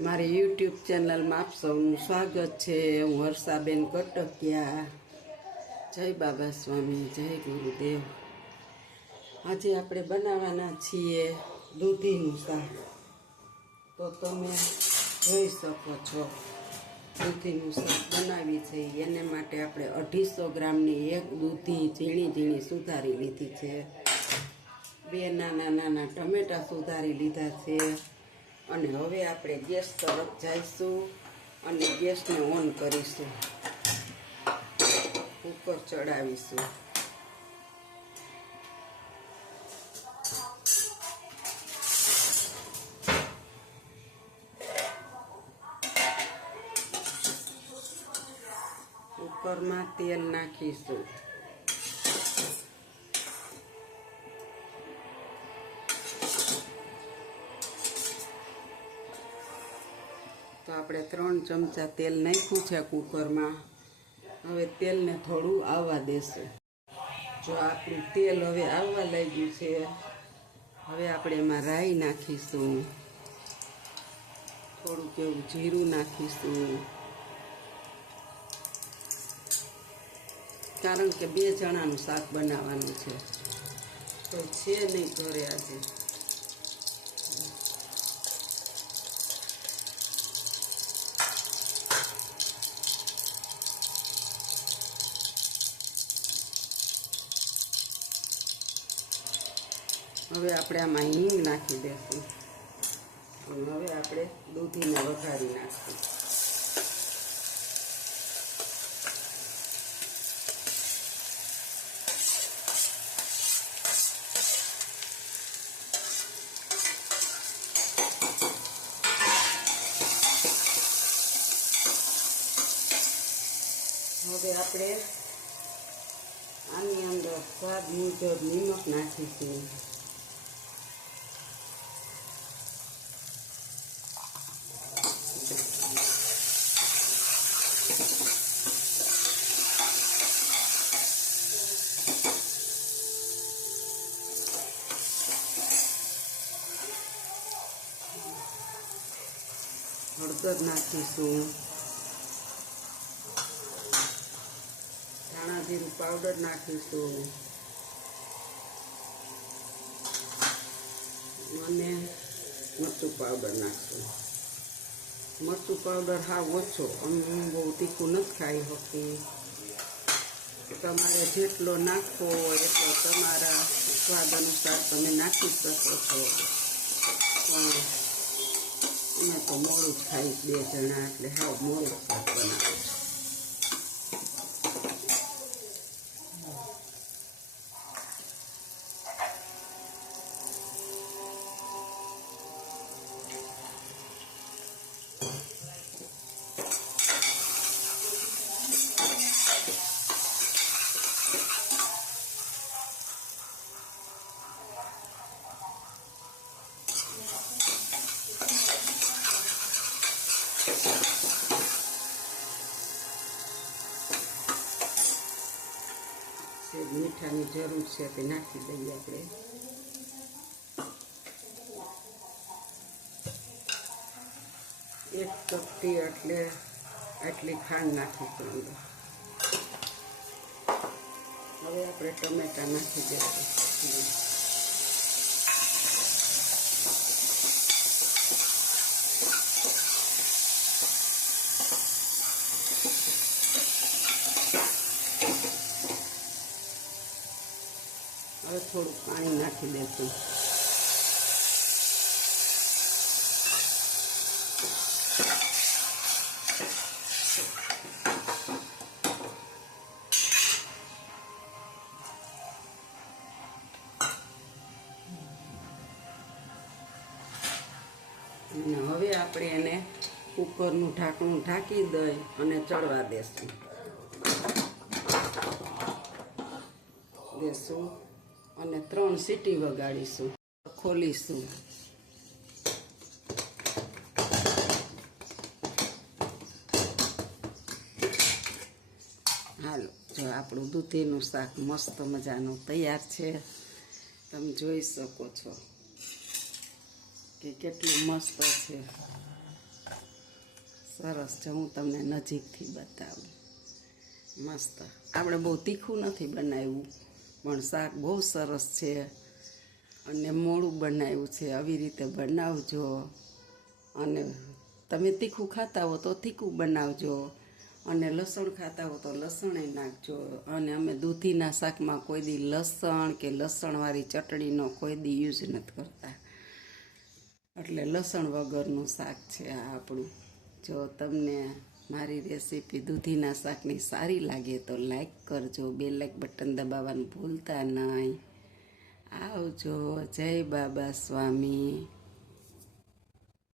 મારી યુટ્યુબ ચેનલમાં આપ સૌનું સ્વાગત છે। હું વર્ષાબેન કટકિયા। જય બાબા સ્વામી, જય ગુરુદેવ। આજે આપણે બનાવવાના છીએ દૂધીનું શાક। તો તમે જોઈ શકો છો દૂધીનું શાક બનાવી છે। એને માટે આપણે 250 ગ્રામની એક દૂધી ઝીણી ઝીણી સુધારી લીધી છે। 2 નાના નાના ટમેટા સુધારી લીધા છે। અને હવે આપણે ગેસ તરફ જઈશું અને ગેસને ઓન કરીશું, કુકર ચડાવીશું। કુકરમાં તેલ નાખીશું। તો આપણે 3 ચમચા તેલ નાખ્યું છે કુકરમાં। હવે તેલને થોડું આવવા દેશું। જો આપણું તેલ હવે આવવા લાગ્યું છે, હવે આપણે એમાં રાઈ નાખીશું, થોડુંક એવું જીરું નાખીશું, કારણ કે 2 જણાનું શાક બનાવવાનું છે, તો છે નહીં ઘરે આજે। હવે આપણે આમાં હિંગ નાખી દઈશું અને હવે આપણે દૂધીને વઘારી નાખીશું। હવે આપણે આની અંદર સ્વાદ મુજબ નિમક નાખીશું। હળદર નાખીશું, ધાણા જીરું પાવડર નાખીશું અને મરચું પાવડર નાખશું। મરચું પાવડર હાવ ઓછો, હું બહુ તીખું નથી ખાઈ શકતી, તમારે જેટલો નાખવો હોય એટલો તમારા સ્વાદ અનુસાર તમે નાખી શકો છો। પણ અમે તો મોડું જ ખાઈશ, 2 જણા એટલે હાવ મોડું શાક બનાવું છું। મીઠાની જરૂર છે તે નાખી દઈએ આપણે। 1 ચપટી એટલે આટલી ખાંડ નાખીશું અંદર। હવે આપણે ટમેટા નાખી દઈશું। હવે થોડું પાણી નાખી દઈશું। અને હવે આપણે એને કુકરનું ઢાંકણું ઢાંકી દઈ અને ચડવા દેશું અને 3 સીટી વગાડીશું, ખોલીશું। હાલો, જો આપણું દૂધીનું શાક મસ્ત મજાનું તૈયાર છે। તમે જોઈ શકો છો કે કેટલું મસ્ત છે। સરસ છે, હું તમને નજીકથી બતાવું. મસ્ત. આપણે બહુ તીખું નથી બનાવ્યું, પણ શાક બહુ સરસ છે અને મોળું બનાવ્યું છે. આવી રીતે બનાવજો. અને તમે તીખું ખાતા હો તો તીખું બનાવજો, અને લસણ ખાતા હો તો લસણ નાખજો. અને અમે દૂધીના શાકમાં કોઈ દી લસણ કે લસણવાળી ચટણીનો કોઈ દી યુઝ નથી કરતા, એટલે લસણ વગરનું શાક છે આ આપણું. જો તમને મારી રેસીપી દૂધીના શાકની સારી લાગે તો લાઈક કરજો, બે લાઈક બટન દબાવવાનું ભૂલતા નહીં. આવજો. જય બાબા સ્વામી.